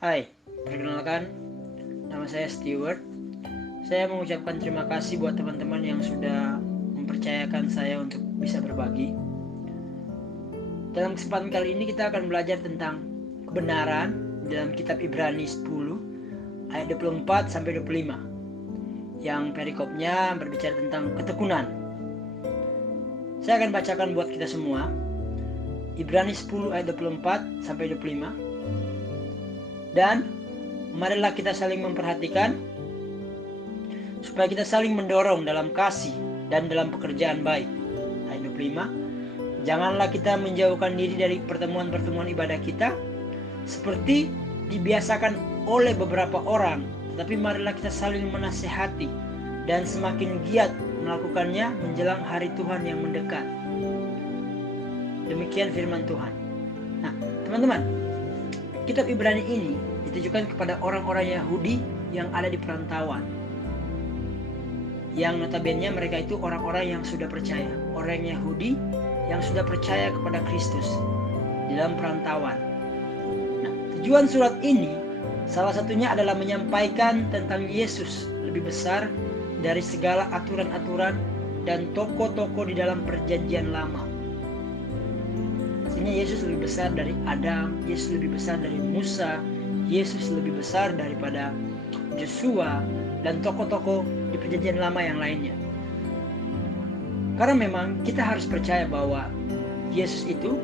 Hai, perkenalkan, nama saya Stewart. Saya mengucapkan terima kasih buat teman-teman yang sudah mempercayakan saya untuk bisa berbagi. Dalam kesempatan kali ini kita akan belajar tentang kebenaran dalam kitab Ibrani 10 ayat 24 sampai 25. Yang perikopnya berbicara tentang ketekunan. Saya akan bacakan buat kita semua. Ibrani 10 ayat 24 sampai 25. Dan marilah kita saling memperhatikan supaya kita saling mendorong dalam kasih dan dalam pekerjaan baik. Ayat 25. Janganlah kita menjauhkan diri dari pertemuan-pertemuan ibadah kita seperti dibiasakan oleh beberapa orang, tetapi marilah kita saling menasihati dan semakin giat melakukannya menjelang hari Tuhan yang mendekat. Demikian firman Tuhan. Nah, teman-teman, kitab Ibrani ini ditujukan kepada orang-orang Yahudi yang ada di perantauan, yang notabene mereka itu orang-orang yang sudah percaya, orang Yahudi yang sudah percaya kepada Kristus di dalam perantauan. Nah, tujuan surat ini salah satunya adalah menyampaikan tentang Yesus lebih besar dari segala aturan-aturan dan tokoh-tokoh di dalam perjanjian lama. Yesus lebih besar dari Adam, Yesus lebih besar dari Musa, Yesus lebih besar daripada Yosua dan tokoh-tokoh di perjanjian lama yang lainnya. Karena memang kita harus percaya bahwa Yesus itu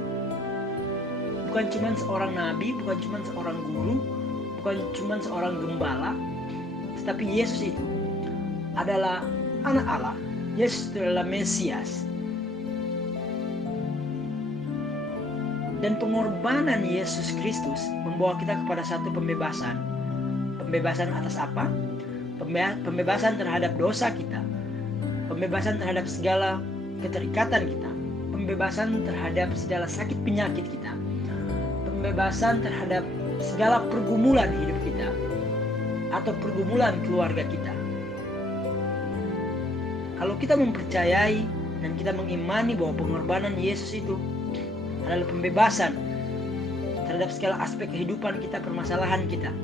bukan cuma seorang nabi, bukan cuma seorang guru, bukan cuma seorang gembala, tetapi Yesus itu adalah anak Allah. Yesus itu adalah Mesias. Dan pengorbanan Yesus Kristus membawa kita kepada satu pembebasan. Pembebasan atas apa? Pembebasan terhadap dosa kita. Pembebasan terhadap segala keterikatan kita. Pembebasan terhadap segala sakit penyakit kita. Pembebasan terhadap segala pergumulan hidup kita atau pergumulan keluarga kita. Kalau kita mempercayai dan kita mengimani bahwa pengorbanan Yesus itu adalah pembebasan terhadap segala aspek kehidupan kita, permasalahan kita,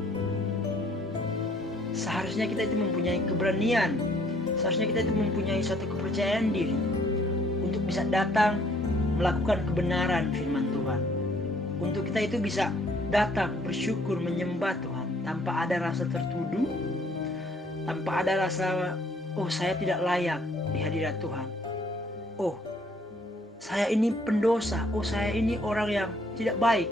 seharusnya kita itu mempunyai keberanian, seharusnya kita itu mempunyai suatu kepercayaan diri untuk bisa datang melakukan kebenaran firman Tuhan, untuk kita itu bisa datang bersyukur menyembah Tuhan tanpa ada rasa tertuduh, tanpa ada rasa saya tidak layak di hadirat Tuhan, saya ini pendosa, saya ini orang yang tidak baik.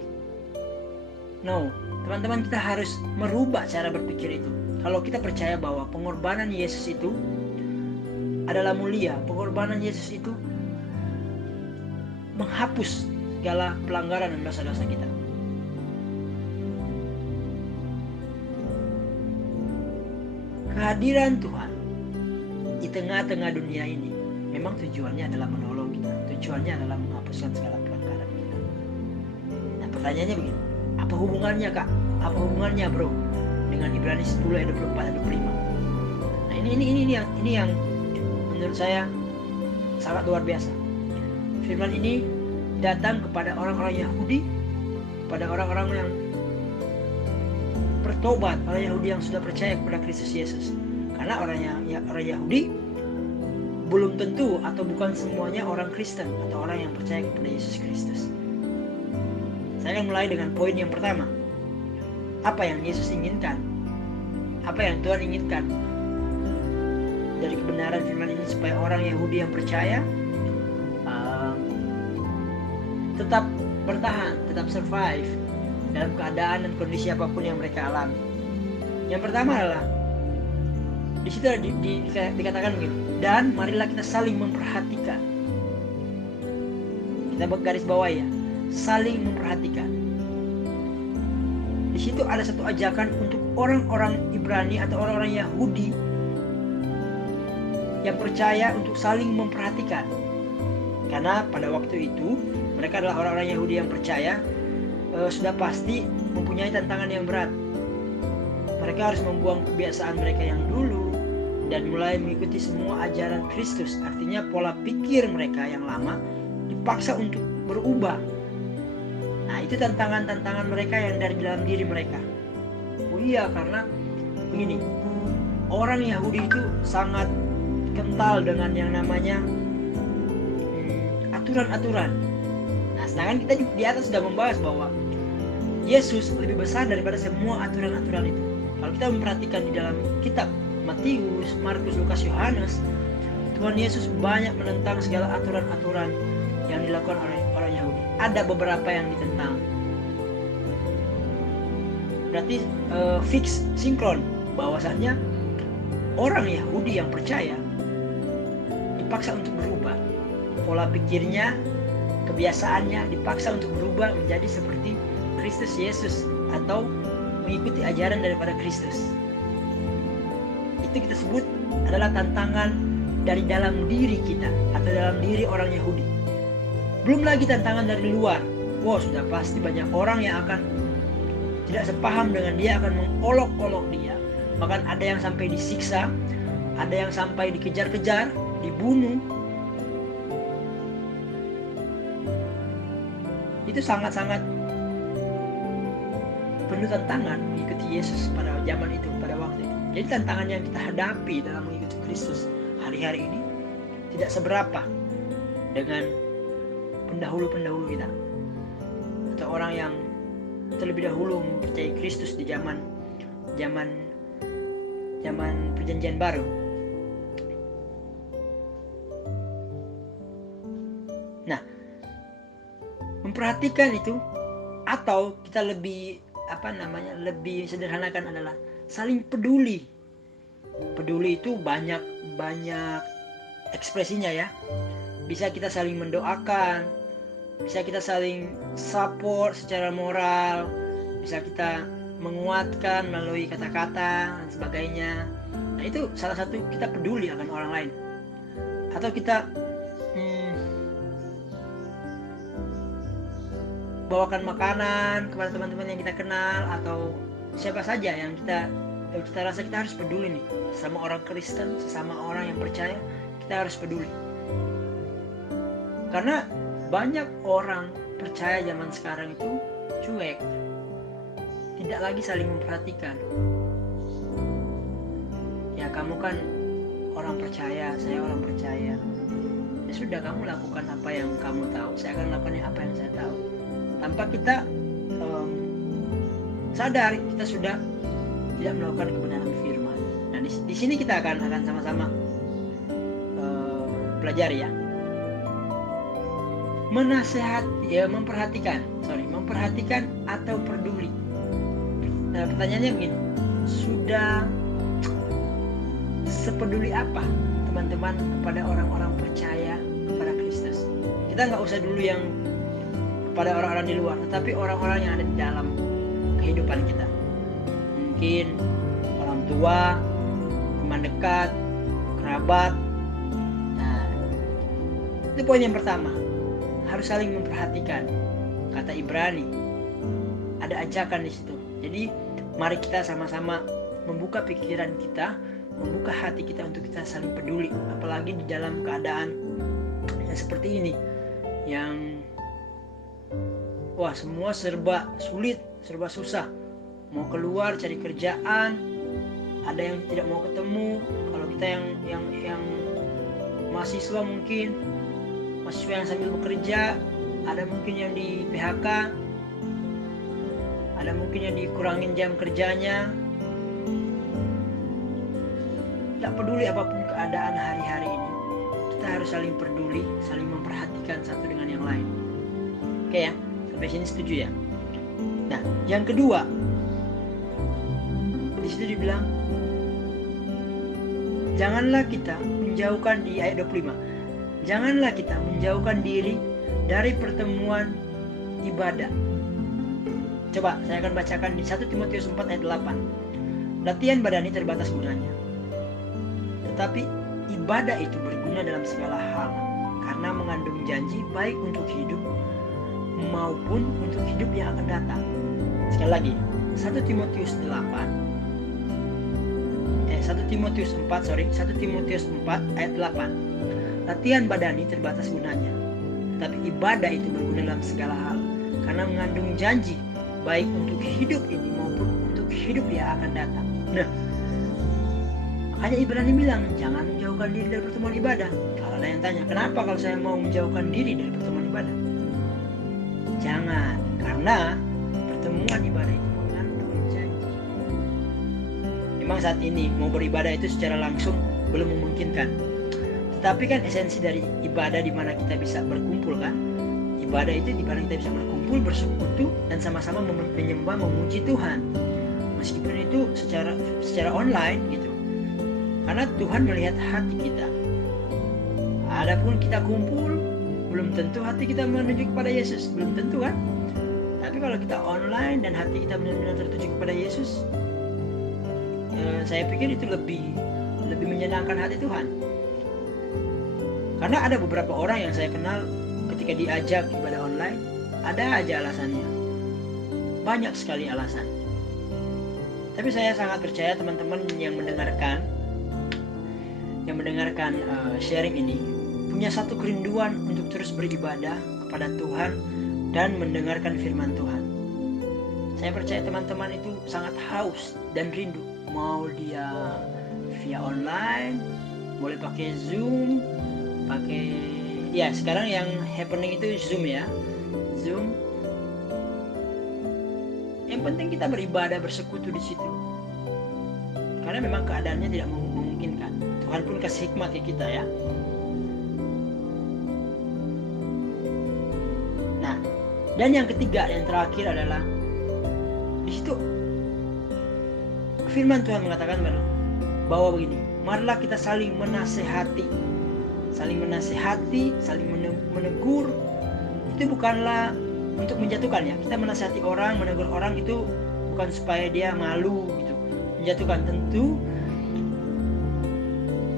No, teman-teman, kita harus merubah cara berpikir itu. Kalau kita percaya bahwa pengorbanan Yesus itu adalah mulia, pengorbanan Yesus itu menghapus segala pelanggaran dan dosa-dosa kita. Kehadiran Tuhan di tengah-tengah dunia ini memang tujuannya adalah menolong kita, tujuannya adalah menghapuskan segala pelanggaran kita. Nah, pertanyaannya begini, apa hubungannya kak? Apa hubungannya bro dengan Ibrani 10 ayat 24 dan 25? Nah, ini yang menurut saya sangat luar biasa. Firman ini datang kepada orang-orang Yahudi, kepada orang-orang yang bertobat, orang Yahudi yang sudah percaya kepada Kristus Yesus. Karena orang Yahudi belum tentu atau bukan semuanya orang Kristen atau orang yang percaya kepada Yesus Kristus. Saya akan mulai dengan poin yang pertama. Apa yang Yesus inginkan? Apa yang Tuhan inginkan dari kebenaran firman ini supaya orang Yahudi yang percaya tetap bertahan, tetap survive dalam keadaan dan kondisi apapun yang mereka alami. Yang pertama adalah di situ dikatakan begini, dan marilah kita saling memperhatikan. Kita garis bawah ya, saling memperhatikan. Di situ ada satu ajakan untuk orang-orang Ibrani atau orang-orang Yahudi yang percaya untuk saling memperhatikan. Karena pada waktu itu mereka adalah orang-orang Yahudi yang percaya sudah pasti mempunyai tantangan yang berat. Mereka harus membuang kebiasaan mereka yang dulu dan mulai mengikuti semua ajaran Kristus. Artinya pola pikir mereka yang lama dipaksa untuk berubah. Nah, itu tantangan-tantangan mereka yang dari dalam diri mereka. Oh iya, karena begini, orang Yahudi itu sangat kental dengan yang namanya aturan-aturan. Nah, sedangkan kita di atas sudah membahas bahwa Yesus lebih besar daripada semua aturan-aturan itu. Kalau kita memperhatikan di dalam kitab Matius, Markus, Lukas, Yohanes, Tuhan Yesus banyak menentang segala aturan-aturan yang dilakukan oleh orang Yahudi. Ada beberapa yang ditentang. Berarti fix, sinkron, bahwasannya orang Yahudi yang percaya dipaksa untuk berubah. Pola pikirnya, kebiasaannya dipaksa untuk berubah menjadi seperti Kristus Yesus atau mengikuti ajaran daripada Kristus. Itu kita sebut adalah tantangan dari dalam diri kita atau dalam diri orang Yahudi. Belum lagi tantangan dari luar. Wow, sudah pasti banyak orang yang akan tidak sepaham dengan dia, akan mengolok-olok dia. Bahkan ada yang sampai disiksa, ada yang sampai dikejar-kejar, dibunuh. Itu sangat-sangat penuh tantangan mengikuti Yesus pada zaman itu, pada waktu itu. Jadi tantangan yang kita hadapi dalam mengikuti Kristus hari-hari ini tidak seberapa dengan pendahulu-pendahulu kita atau orang yang terlebih dahulu mempercayai Kristus di zaman Perjanjian Baru. Nah, memperhatikan itu, atau kita lebih sederhanakan adalah saling peduli. Peduli itu banyak ekspresinya ya. Bisa kita saling mendoakan, bisa kita saling support secara moral, bisa kita menguatkan melalui kata-kata dan sebagainya. Nah, itu salah satu kita peduli akan orang lain. Atau kita bawakan makanan kepada teman-teman yang kita kenal atau siapa saja yang kita rasa kita harus peduli nih, sama orang Kristen, sesama orang yang percaya, kita harus peduli. Karena banyak orang percaya zaman sekarang itu cuek, tidak lagi saling memperhatikan. Ya, kamu kan orang percaya, saya orang percaya, ya sudah, kamu lakukan apa yang kamu tahu, saya akan lakukan apa yang saya tahu. Tanpa kita sadar kita sudah tidak melakukan kebenaran firman. Nah, di sini kita akan sama-sama pelajari ya. Memperhatikan atau peduli. Nah, pertanyaannya begini, sudah sepeduli apa teman-teman kepada orang-orang percaya kepada Kristus? Kita nggak usah dulu yang kepada orang-orang di luar, tetapi orang-orang yang ada di dalam kehidupan kita. Mungkin orang tua, teman dekat, kerabat. Nah, itu poin yang pertama. Harus saling memperhatikan. Kata Ibrani, ada ajakan di situ. Jadi, mari kita sama-sama membuka pikiran kita, membuka hati kita untuk kita saling peduli, apalagi di dalam keadaan yang seperti ini, yang semua serba sulit, serba susah. Mau keluar cari kerjaan, ada yang tidak mau ketemu. Kalau kita yang mahasiswa, mungkin mahasiswa yang sambil bekerja, ada mungkin yang di PHK, ada mungkin yang dikurangin jam kerjanya. Tidak peduli apapun keadaan hari-hari ini, kita harus saling peduli, saling memperhatikan satu dengan yang lain. Oke ya, sampai sini setuju ya? Nah, yang kedua, di situ dibilang, janganlah kita menjauhkan, di ayat 25, janganlah kita menjauhkan diri dari pertemuan ibadah. Coba saya akan bacakan di 1 Timotius 4 ayat 8. Latihan badani terbatas gunanya, tetapi ibadah itu berguna dalam segala hal, karena mengandung janji baik untuk hidup maupun untuk hidup yang akan datang. Sekali lagi, 1 Timotius 4 ayat 8. Latihan badani terbatas gunanya, tapi ibadah itu berguna dalam segala hal, karena mengandung janji baik untuk hidup ini maupun untuk hidup dia akan datang. Nah, makanya Ibrani bilang, jangan menjauhkan diri dari pertemuan ibadah. Kalau ada yang tanya, kenapa kalau saya mau menjauhkan diri dari pertemuan ibadah? Jangan, karena pertemuan ibadah itu mengandung janji. Memang saat ini mau beribadah itu secara langsung belum memungkinkan. Tetapi kan esensi dari ibadah di mana kita bisa berkumpul kan? Ibadah itu di mana kita bisa berkumpul, bersekutu, dan sama-sama menyembah, memuji Tuhan. Meskipun itu secara online gitu. Karena Tuhan melihat hati kita. Adapun kita kumpul, belum tentu hati kita menuju kepada Yesus, belum tentu kan? Tapi kalau kita online dan hati kita benar-benar tertuju kepada Yesus, saya pikir itu lebih menyenangkan hati Tuhan. Karena ada beberapa orang yang saya kenal ketika diajak ibadah online, ada aja alasannya. Banyak sekali alasan. Tapi saya sangat percaya teman-teman yang mendengarkan sharing ini punya satu kerinduan untuk terus beribadah kepada Tuhan dan mendengarkan firman Tuhan. Saya percaya teman-teman itu sangat haus dan rindu. Mau dia via online, boleh pakai Zoom, sekarang yang happening itu Zoom ya. Zoom. Yang penting kita beribadah, bersekutu di situ. Karena memang keadaannya tidak memungkinkan. Tuhan pun kasih hikmat ke kita ya. Nah, dan yang ketiga, yang terakhir adalah di situ firman Tuhan mengatakan bahwa begini, marilah kita saling menasehati, saling menegur. Itu bukanlah untuk menjatuhkan ya. Kita menasehati orang, menegur orang itu bukan supaya dia malu gitu, menjatuhkan. Tentu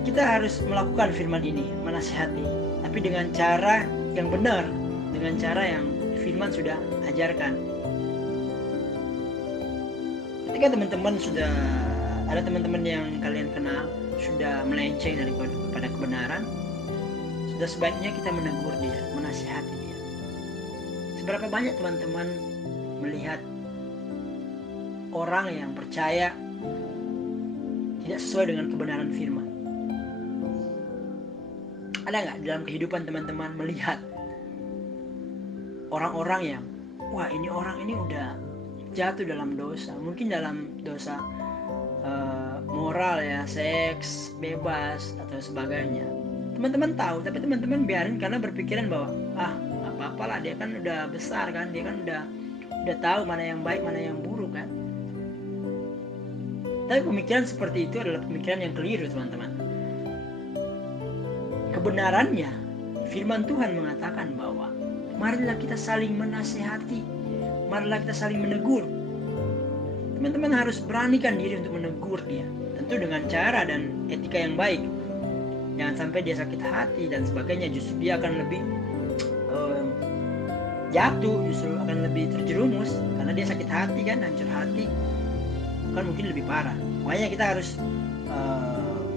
kita harus melakukan firman ini, menasehati, tapi dengan cara yang benar, dengan cara yang firman sudah ajarkan. Ketika teman-teman sudah ada teman-teman yang kalian kenal sudah melenceng daripada kebenaran, sudah sebaiknya kita menegur dia, menasihati dia. Seberapa banyak teman-teman melihat orang yang percaya tidak sesuai dengan kebenaran firman? Ada nggak dalam kehidupan teman-teman melihat orang-orang yang, wah ini orang ini udah jatuh dalam dosa, mungkin dalam dosa moral ya, seks bebas atau sebagainya. Teman-teman tahu, tapi teman-teman biarin karena berpikiran bahwa apa-apalah, dia kan udah besar kan, dia kan udah tahu mana yang baik, mana yang buruk kan. Tapi pemikiran seperti itu adalah pemikiran yang keliru teman-teman. Kebenarannya, firman Tuhan mengatakan bahwa marilah kita saling menasehati, marilah kita saling menegur. Teman-teman harus beranikan diri untuk menegur dia, tentu dengan cara dan etika yang baik. Jangan sampai dia sakit hati dan sebagainya, justru dia akan lebih jatuh, justru akan lebih terjerumus karena dia sakit hati kan, hancur hati, kan mungkin lebih parah. Makanya kita harus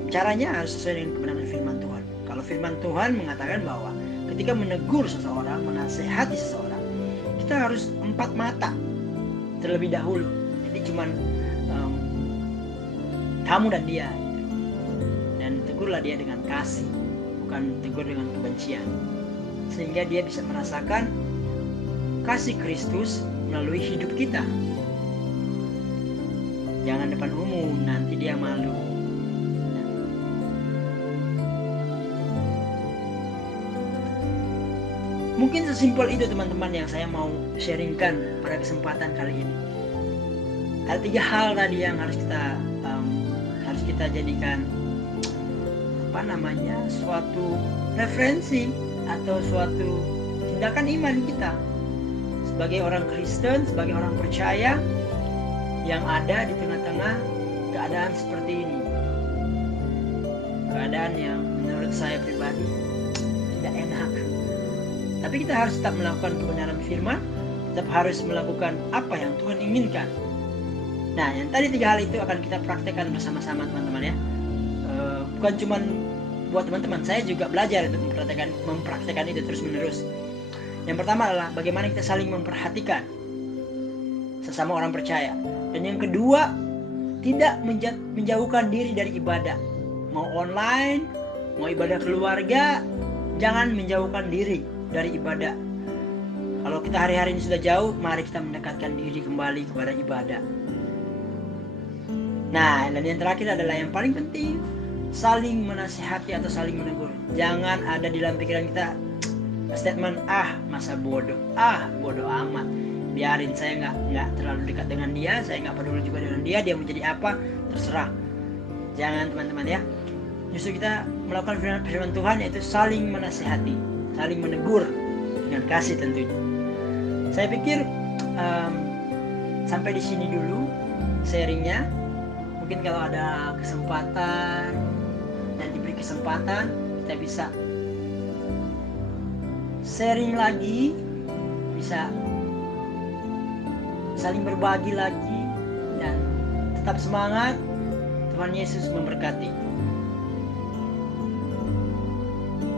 caranya harus sesuai dengan kebenaran firman Tuhan. Kalau firman Tuhan mengatakan bahwa ketika menegur seseorang, menasehati seseorang, kita harus 4 mata terlebih dahulu. Jadi cuman kamu dan dia gitu. Dan tegurlah dia dengan kasih, bukan tegur dengan kebencian, sehingga dia bisa merasakan kasih Kristus melalui hidup kita. Jangan depan umum, nanti dia malu. Mungkin sesimpel itu teman-teman yang saya mau sharingkan pada kesempatan kali ini. Ada 3 hal tadi yang harus kita jadikan suatu referensi atau suatu tindakan iman kita sebagai orang Kristen, sebagai orang percaya yang ada di tengah-tengah keadaan seperti ini. Keadaan yang menurut saya pribadi tidak enak. Tapi kita harus tetap melakukan kebenaran firman, tetap harus melakukan apa yang Tuhan inginkan. Nah, yang tadi 3 hal itu akan kita praktekkan bersama-sama teman-teman ya. Bukan cuma buat teman-teman, saya juga belajar untuk mempraktekkan itu terus-menerus. Yang pertama adalah bagaimana kita saling memperhatikan sesama orang percaya. Dan yang kedua, tidak menjauhkan diri dari ibadah. Mau online, mau ibadah keluarga, jangan menjauhkan diri dari ibadah. Kalau kita hari-hari ini sudah jauh, mari kita mendekatkan diri kembali kepada ibadah. Nah, dan yang terakhir adalah yang paling penting, saling menasihati atau saling menegur. Jangan ada di dalam pikiran kita statement, masa bodoh, bodoh amat, biarin, saya nggak terlalu dekat dengan dia, saya nggak peduli juga dengan dia mau jadi apa, terserah. Jangan, teman-teman ya. Justru kita melakukan firman Tuhan, yaitu saling menasihati, saling menegur dengan kasih tentunya. Saya pikir sampai di sini dulu sharingnya. Mungkin kalau ada kesempatan dan diberi kesempatan, kita bisa sharing lagi, bisa saling berbagi lagi, dan tetap semangat. Tuhan Yesus memberkati.